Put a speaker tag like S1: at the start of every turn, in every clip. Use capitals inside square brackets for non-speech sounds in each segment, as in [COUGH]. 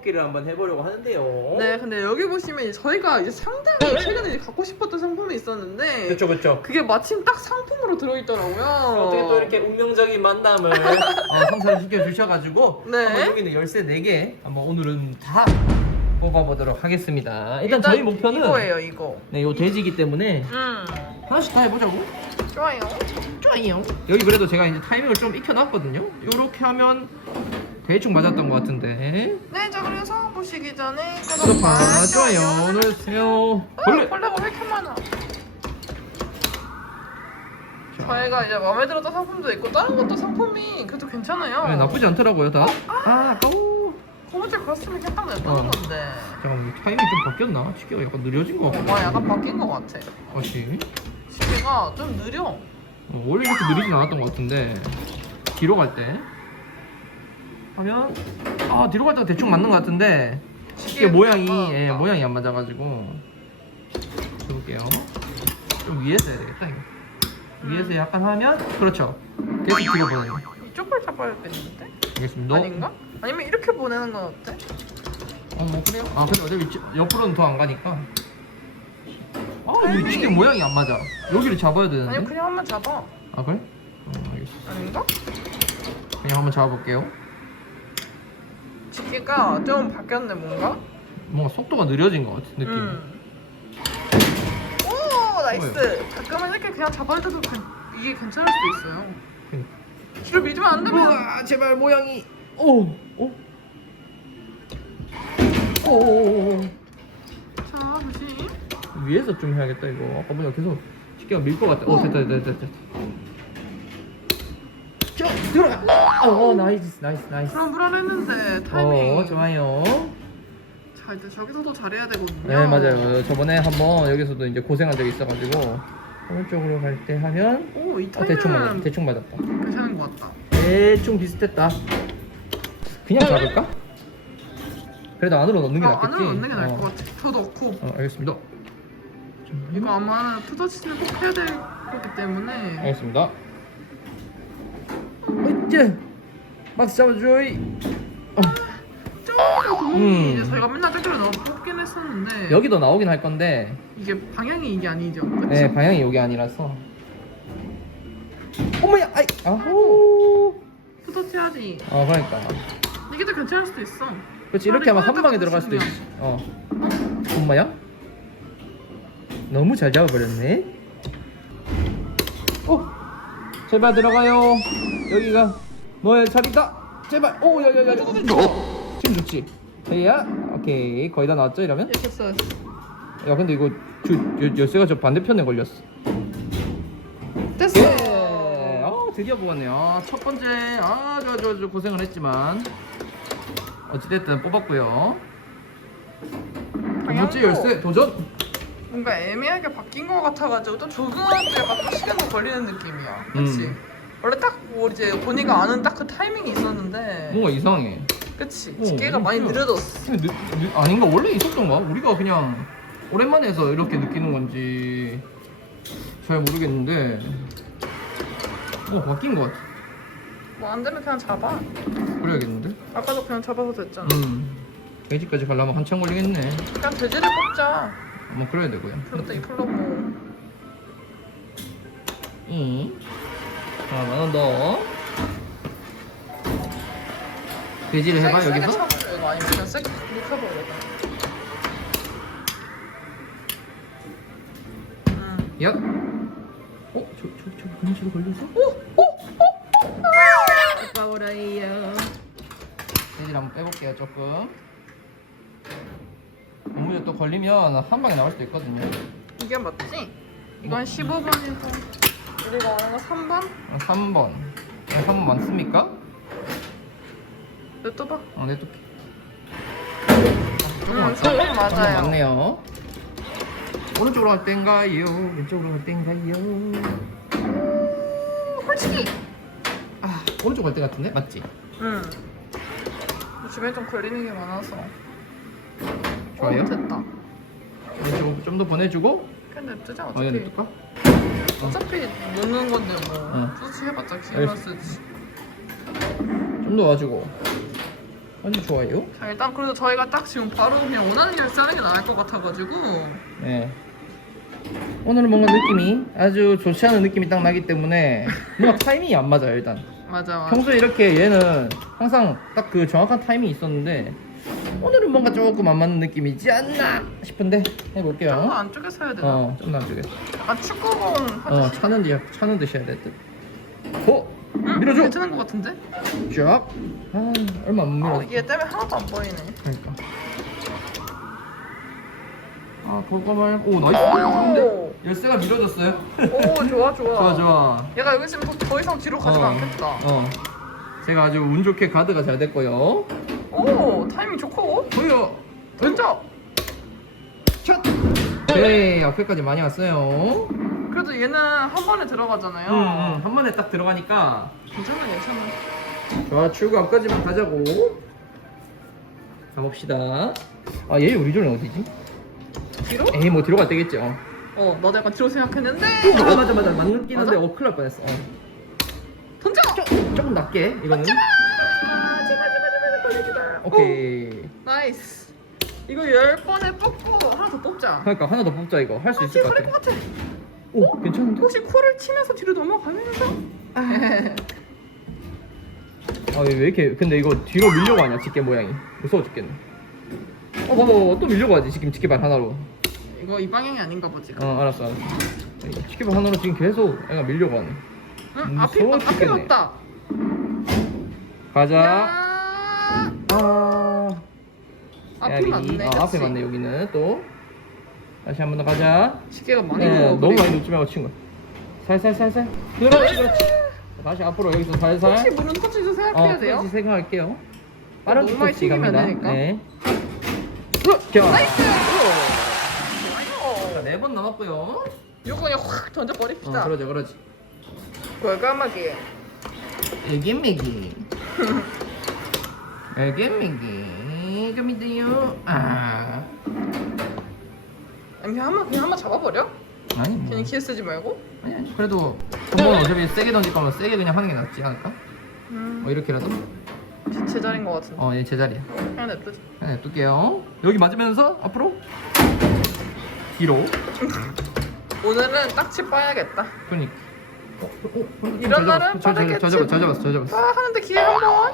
S1: 뽑기를 한번 해보려고 하는데요.
S2: 네, 근데 여기 보시면 이제 저희가 이제 상당히 최근에 이제 갖고 싶었던 상품이 있었는데
S1: 그렇죠, 그렇죠.
S2: 그게 마침 딱 상품으로 들어있더라고요.
S1: 어떻게 또 이렇게 운명적인 만남을 [LAUGHS] 어, 성사시켜 주셔가지고
S2: 네.
S1: 한번 여기는 열쇠 4개 한번 오늘은 다 뽑아보도록 하겠습니다. 일단, 저희 목표는
S2: 이거예요, 이거.
S1: 네, 요 돼지이기 때문에
S2: 음,
S1: 하나씩 다 해보자고.
S2: 좋아요.
S1: 좋아요. 여기 그래도 제가 이제 타이밍을 좀 익혀놨거든요. 요렇게 하면 대충 맞았던 것 같은데.
S2: 네, 자 그래서 보시기 전에
S1: 구독과 좋아요 눌러주세요.
S2: 원래
S1: 원래
S2: 콜라가 왜 이렇게 많아? 저희가 이제 마음에 들었던 상품도 있고 다른 것도 상품이 그래도 괜찮아요.
S1: 네, 나쁘지 않더라고요 다. 아 아까워.
S2: 고무줄 갔으면 그냥 딱 냈다는
S1: 어.
S2: 건데.
S1: 잠깐만 타이밍이 좀 바뀌었나? 시계가 약간 느려진 것 같아.
S2: 와 약간 바뀐 것 같아.
S1: 다시.
S2: 시계가 좀 느려.
S1: 어, 원래 이렇게 느리진 않았던 것 같은데 뒤로 갈 때 하면 아 뒤로 갈 때가 대충 맞는 것 같은데 시계 모양이 예,
S2: 맞다.
S1: 모양이 안 맞아가지고 해볼게요 좀 위에서 해야 되겠다 이거 위에서 약간 하면 그렇죠 계속 뒤로 보내요
S2: 이쪽을 잡아야겠는데?
S1: 알겠습니다
S2: 아닌가? 아니면 이렇게 보내는 건 어때?
S1: 어뭐 그래요? 아 근데 어차피 저- 옆으로는 더 안 가니까 아 이거 시계 모양이 안 맞아 여기를 잡아야
S2: 아니면
S1: 되는데
S2: 그냥 한번 잡아.
S1: 아 그래? 어, 알겠어
S2: 아닌가?
S1: 그냥 한번 잡아볼게요
S2: 시계가 좀 바뀌었네 뭔가.
S1: 뭔가 속도가 느려진 것 같아 느낌이
S2: 음. 오 나이스. 가끔은 이렇게 그냥 잡아줘도 괜- 이게 괜찮을 수도 있어요.
S1: 그러니까.
S2: 뒤로 밀면 안 되면.
S1: 우와 제발 모양이 오 오. 오.
S2: 자 보시.
S1: 위에서 좀 해야겠다 이거 아까 보니까 계속 시계가 밀 것 같아 오 됐다 됐다 됐다 저 들어가 어 나이스 나이스 나이스
S2: 그럼 불안했는데 타이밍.
S1: 어 좋아요
S2: 자 이제 저기서도 잘해야 되거든요.
S1: 네 맞아요 저번에 한번 여기서도 이제 고생한 적이 있어가지고 오른쪽으로 갈 때 하면
S2: 오이
S1: 어,
S2: 타이밍
S1: 대충 맞았다 대충 맞았다
S2: 괜찮은 것 같다.
S1: 대충 비슷했다 그냥 잡을까? 그래도 안으로 넣는 게
S2: 아,
S1: 낫겠지?
S2: 안으로 넣는 게 나을
S1: 어.
S2: 것 같아. 더 넣고.
S1: 어 알겠습니다
S2: 이거 아마 투더치는 꼭 해야 될 거기 때문에.
S1: 알겠습니다. 어째 박수 잡아줘이. 어,
S2: 저기 구멍이
S1: 음.
S2: 이제 저희가 맨날 저기로 넣어 뽑긴 했었는데
S1: 여기도 나오긴 할 건데,
S2: 이게 방향이 이게 아니죠. 그쵸?
S1: 네 방향이 여기 아니라서. 어머야, 아이, 아호.
S2: 투더치 하지.
S1: 어 그러니까.
S2: 이게 더 괜찮을 수도 있어.
S1: 그렇지 이렇게 하면 한 방에 들어갈 수도 있지. 어. 엄마야? 너무 잘 잡아버렸네. 오, 제발 들어가요. 여기가 너의 자리다. 제발. 오, 야야야. 지금 좋지. 대야. 오케이 거의 다 나왔죠 이러면?
S2: 예, 됐어.
S1: 야 근데 이거 저, 여, 열쇠가 저 반대편에 걸렸어.
S2: 됐어.
S1: 예. 어 드디어 뽑았네요. 아, 첫 번째 아주 아주 아주 고생을 했지만 어찌됐든 뽑았고요. 두 번째 열쇠 도전.
S2: 뭔가 애매하게 바뀐 것 같아가지고 좀 적응하는데 약간 또 시간 도 걸리는 느낌이야. 그렇지?
S1: 음.
S2: 원래 딱 뭐 이제 본이가 아는 딱 그 타이밍이 있었는데,
S1: 뭔가 이상해.
S2: 그치?
S1: 어,
S2: 시계가 많이
S1: 그냥-
S2: 느려졌어.
S1: 근데 느, 느, 아닌가 원래 있었던가? 우리가 그냥 오랜만에 해서 이렇게 느끼는 건지 잘 모르겠는데 어 바뀐 것 같아.
S2: 뭐 안 되면 그냥 잡아.
S1: 그래야겠는데?
S2: 아까도 그냥 잡아서 됐잖아.
S1: 음. 돼지까지 가려면 한참 걸리겠네.
S2: 그냥 돼지를 뽑자.
S1: 뭐 그래야 되고요.
S2: 플러도 이 플러고.
S1: 응. 하나만 더. 돼지를 해봐
S2: 세게
S1: 여기서.
S2: 쳐버려, 이거 아니면 그냥 세게 눕혀버려. 응.
S1: 야. 어? 저, 저, 저 분실이 걸려서? 아까워라이요. 돼지를 한번 빼볼게요 조금. 고무줄 또 걸리면 한 방에 나올 수도 있거든요.
S2: 이게 맞지? 이건 15번이고 우리가 원하는 거 3번?
S1: 3번. 3번 많습니까?
S2: 냅둬봐.
S1: 어, 내 토끼.
S2: 음. 조금 맞아요.
S1: 조금 맞네요. 오른쪽으로 갈 땐가요? 왼쪽으로 갈 땐가요?
S2: 홀치기!
S1: 아, 오른쪽 갈 때 같은데? 맞지?
S2: 응. 주변에 좀 걸리는 게 많아서.
S1: 좋아요.
S2: 어, 됐다.
S1: 왼쪽으로 좀 더 보내주고
S2: 그냥 냅두자
S1: 어, 얘
S2: 어차피.
S1: 냅둘까?
S2: 어차피 넣는 건데 뭐.
S1: 응.
S2: 굳이 해봤자
S1: 알겠어.
S2: 쓰지.
S1: 좀 더 와주고 아주 좋아요.
S2: 자 일단 그래도 저희가 딱 지금 바로 그냥 원하는 열쇠 하는 게 나을 것 같아가지고
S1: 네. 오늘은 뭔가 느낌이 아주 좋지 않은 느낌이 딱 나기 때문에 뭔가 [LAUGHS] 타이밍이 안 맞아요 일단.
S2: 맞아 맞아
S1: 평소에 이렇게 얘는 항상 딱 그 정확한 타이밍이 있었는데 오늘은 뭔가 조금 안 맞는 느낌이지 않나 싶은데
S2: 좀
S1: 해볼게요.
S2: 안쪽에서 해야 되나?
S1: 어, 좀 남쪽에.
S2: 약간 축구공
S1: 어,
S2: 하듯이
S1: 차는 듯 차는 듯이 해야 될 듯. 어,
S2: 응?
S1: 밀어줘.
S2: 괜찮은 것 같은데?
S1: 쫙. 아, 얼마 못
S2: 아,
S1: 밀었어.
S2: 얘 때문에 하나도 안 보이네
S1: 그러니까. 아, 말고 오, 나이스. 좋은데?
S2: 오,
S1: 열쇠가 밀어졌어요.
S2: 오 좋아 좋아 [LAUGHS]
S1: 좋아, 좋아.
S2: 얘가 여기 있으면 더, 더 이상 뒤로 가지가
S1: 어,
S2: 않겠다
S1: 어. 제가 아주 운 좋게 가드가 잘 됐고요.
S2: 오 타이밍 좋고
S1: 보여.
S2: 왼쪽
S1: 첫. 네, 앞에까지 많이 왔어요.
S2: 그래도 얘는 한 번에 들어가잖아요
S1: 응, 응. 한 번에 딱 들어가니까
S2: 괜찮아 괜찮아
S1: 좋아 출구 앞까지만 가자고 가봅시다 아 얘 우리 존은 어디지?
S2: 뒤로?
S1: 에이 뭐 뒤로 가야 되겠죠
S2: 어어 너도 약간 뒤로 생각했는데
S1: 맞아 맞아 맞아 맞는 끼는데? 어 큰일 날 뻔했어 어.
S2: 던져!
S1: 조, 조금 낮게 이거는
S2: 아, 제발 제발 제발 걸리지마
S1: 오케이.
S2: 나이스. 이거 열 번에 뽑고 하나 더 뽑자.
S1: 그러니까 하나 더 뽑자 이거. 할수 있을 것
S2: 그럴 것
S1: 같아.
S2: 같아
S1: 오 괜찮은데?
S2: 혹시 코를 치면서 뒤로 넘어가면서?
S1: 아왜 이렇게 근데 이거 뒤로 밀려고 하냐 집게 모양이. 무서워 죽겠네. 어 봐봐 봐봐 또 밀려고 하지 지금 집게발 하나로.
S2: 이거 이 방향이 아닌가 보지
S1: 어 알았어 알았어. 집게발 하나로 지금 계속 애가 밀려고 하네.
S2: 응? 앞이,
S1: 무서워
S2: 앞이
S1: 죽겠네.
S2: 맞다.
S1: 가자.
S2: 야
S1: 아.
S2: 앞이
S1: 야리.
S2: 맞네.
S1: 어, 앞에 맞네 여기는 또. 다시 한 번 더 가자.
S2: 시계가 많이
S1: 네, 너무 많이 놓지 말고 친구. 살살 살살. 그렇지 그렇지. 자, 다시 앞으로 여기서 살살.
S2: 혹시 물은 터치도 생각해야
S1: 어
S2: 돼요?
S1: 그렇지 생각할게요. 빠른
S2: 너무 많이 안 되니까.
S1: 네.
S2: 나이스!
S1: 자, 네번 남았고요.
S2: 요거 그냥 확 던져버립시다.
S1: 어 그러죠 그러지
S2: 과감하게
S1: 애기매 [LAUGHS] 기 애기매기 갑니다요 아
S2: 아니 그냥 한번 그냥 한번 잡아버려?
S1: 아니 뭐
S2: 괜히 기회 쓰지 말고
S1: 아니, 아니 그래도 한번 어차피 세게 던질 거면 세게 그냥 하는 게 낫지 않을까?
S2: 음
S1: 뭐 이렇게라도
S2: 제- 제자리인 것 같은데
S1: 어얘 제자리야
S2: 그냥 냅두자
S1: 그냥 냅둘게요 여기 맞으면서 앞으로 뒤로
S2: 오늘은 딱지 빠야겠다
S1: 그러니까 어, 어, 어, 어,
S2: 이런
S1: 잘
S2: 날은
S1: 잡았어. 잘, 잘, 잘
S2: 빠르겠지.
S1: 잡았어 잘 잡았어 잘 잡았어
S2: 아 하는데 기회 한번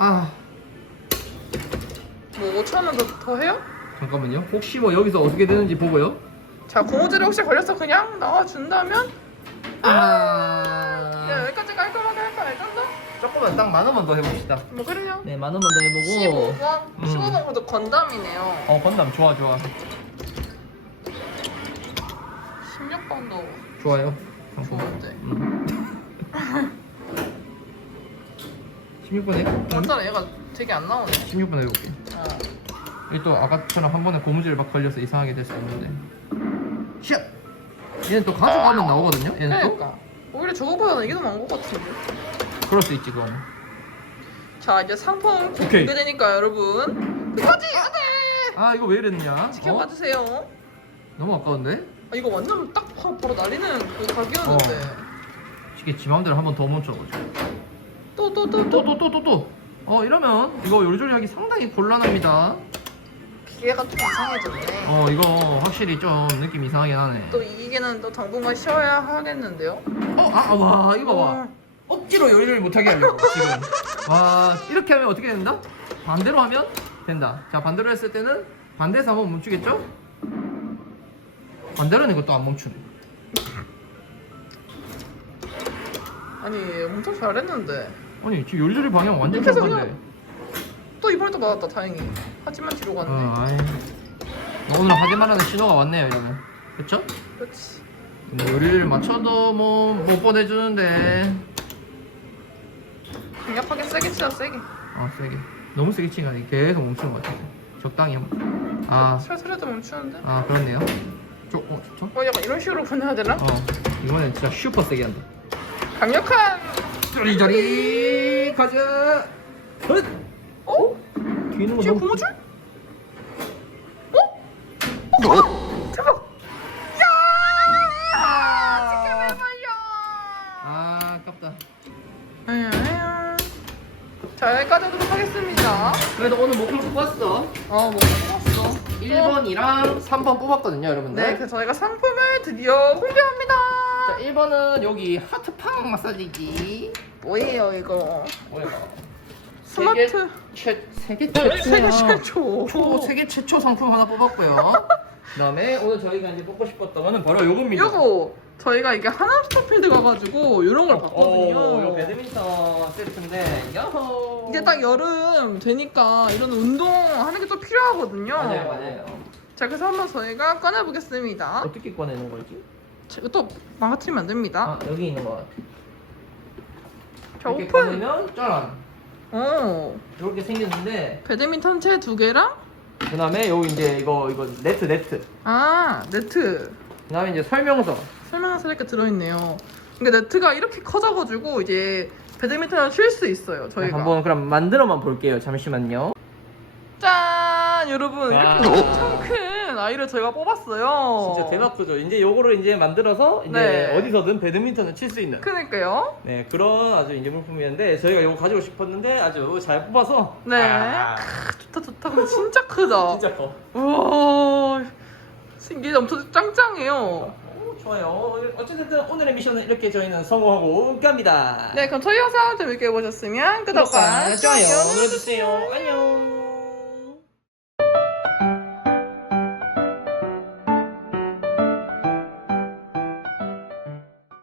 S1: 아
S2: 뭐 5천원 더, 더 해요?
S1: 잠깐만요 혹시 뭐 여기서 어떻게 되는지 보고요
S2: 자 고무줄에 혹시 걸려서 그냥 나와 준다면 아야 여기까지 깔끔하게 할까 이 정도?
S1: 조금만 딱 만 원만 더 해봅시다
S2: 뭐 그럼요
S1: 네 만 원만 더 해보고
S2: 15번?
S1: 음.
S2: 15번 그래도 건담이네요
S1: 어 건담 좋아 좋아
S2: 16번도
S1: 좋아요
S2: 좋은데.
S1: 음. 16번 해?
S2: 맞잖아 얘가 되게 안 나오네.
S1: 16번 해볼게.
S2: 어.
S1: 이게 또 아까처럼 한 번에 고무줄 막 걸려서 이상하게 될 수 있는데. 샷! 얘는 또 가져가면 나오거든요? 얘는 또?
S2: 그러니까. 오히려 저거보다는 이게 더 나은 것 같은데?
S1: 그럴 수 있지 그건
S2: 자 이제 상품
S1: 오케이.
S2: 공개되니까 여러분. 끝까지! 안돼!
S1: 아 이거 왜 이랬느냐?
S2: 지켜봐
S1: 어?
S2: 주세요.
S1: 너무 아까운데?
S2: 아, 이거 완전 딱 바- 바로 날리는 그 각이었는데.
S1: 이게 지 맘대로 한 번 더 멈춰가지고
S2: 또 또 또
S1: 또
S2: 또
S1: 또 또 어 이러면 이거 요리조리하기 상당히 곤란합니다
S2: 기계가 좀 이상해졌네.
S1: 어 이거 확실히 좀 느낌 이상하긴 하네
S2: 또 이 기계는 또 당분간 쉬어야 하겠는데요?
S1: 아, 어아와 이거 봐 음. 억지로 요리를 못하게 하려고 지금 와 이렇게 하면 어떻게 된다? 반대로 하면 된다 자 반대로 했을 때는 반대에서 한번 멈추겠죠? 반대로는 이것도 안 멈추네
S2: 아니 엄청 잘했는데.
S1: 아니 지금 요리조리 방향 완전
S2: 이렇게 해서
S1: 정반대
S2: 또 이번에 또 맞았다 다행히. 하지만 뒤로 갔네.
S1: 어, 아이. 오늘 하지마라는 신호가 왔네요 이러면 그쵸?
S2: 그렇지.
S1: 근데 요리를 맞춰도 뭐 못 보내주는데.
S2: 강력하게 세게 치자 세게.
S1: 아 세게. 너무 세게 치니까 계속 멈추는 것 같아 적당히 한번. 아,
S2: 슬슬 해도 멈추는데?
S1: 아 그렇네요. 조, 어 좋죠?
S2: 어 약간 이런 식으로 보내야 되나?
S1: 어. 이번엔 진짜 슈퍼 세게 한다.
S2: 강력한
S1: 저리저리 가자 헛!
S2: 어?
S1: 뒤는 거
S2: 지금
S1: 너무
S2: 고무줄? 어? 어? 대박! 야! 말려?
S1: 아 아깝다
S2: 아야, 아야. 자 여기까지
S1: 그래도 오늘 목표 뽑았어.
S2: 어 뭐 뽑았어
S1: 1번이랑 3번 뽑았거든요, 여러분들.
S2: 네 그래서 저희가 상품을 드디어 공개합니다
S1: 자, 1번은 여기 하트팡 마사지기.
S2: 뭐예요 이거
S1: 뭐야?
S2: 스마트
S1: 최, 세계
S2: 세계
S1: 최초야.
S2: 최초
S1: 초 세계 최초 상품 하나 뽑았고요. 그다음에 오늘 저희가 이제 뽑고 싶었던 거는 바로 요겁니다.
S2: 요거 저희가 이게 하나스토필드 가가지고 이런 걸 봤거든요
S1: 오, 요 배드민턴 세트인데, 야호.
S2: 이제 딱 여름 되니까 이런 운동하는 게 또 필요하거든요
S1: 맞아요, 맞아요.
S2: 자 그래서 한번 저희가 꺼내보겠습니다
S1: 어떻게 꺼내는 거지?
S2: 또 망가뜨리면 안 됩니다
S1: 아, 여기 있는 거.
S2: 자
S1: 이렇게
S2: 오픈
S1: 꺼내면 짜란.
S2: 어
S1: 이렇게 생겼는데,
S2: 배드민턴 채 두 개랑
S1: 그다음에 여기 이제 이거 이거 네트 네트.
S2: 아 네트
S1: 그다음에 이제 설명서.
S2: 설명서 이렇게 들어 있네요 그러니까 네트가 이렇게 커져 가지고 이제 배드민턴을 칠 수 있어요 저희가
S1: 한번 그럼 만들어만 볼게요. 잠시만요.
S2: 짠 여러분
S1: 와.
S2: 이렇게 엄청 큰 아이를 저희가 뽑았어요
S1: 진짜 대박 크죠. 이제 요거를 이제 만들어서 이제
S2: 네.
S1: 어디서든 배드민턴을 칠 수 있는
S2: 그니까요
S1: 네 그런 아주 이제 물품이었는데 저희가 요거 가지고 싶었는데 아주 잘 뽑아서
S2: 네.
S1: 아,
S2: 좋다 좋다 근데 진짜 크다 [LAUGHS]
S1: 진짜 커.
S2: 우와 신기해 엄청 짱짱해요
S1: 오, 좋아요. 어쨌든 오늘의 미션은 이렇게 저희는 성공하고 갑니다.
S2: 네 그럼 저희 영상 재밌게 보셨으면 구독과
S1: 좋아요 눌러주세요. 안녕.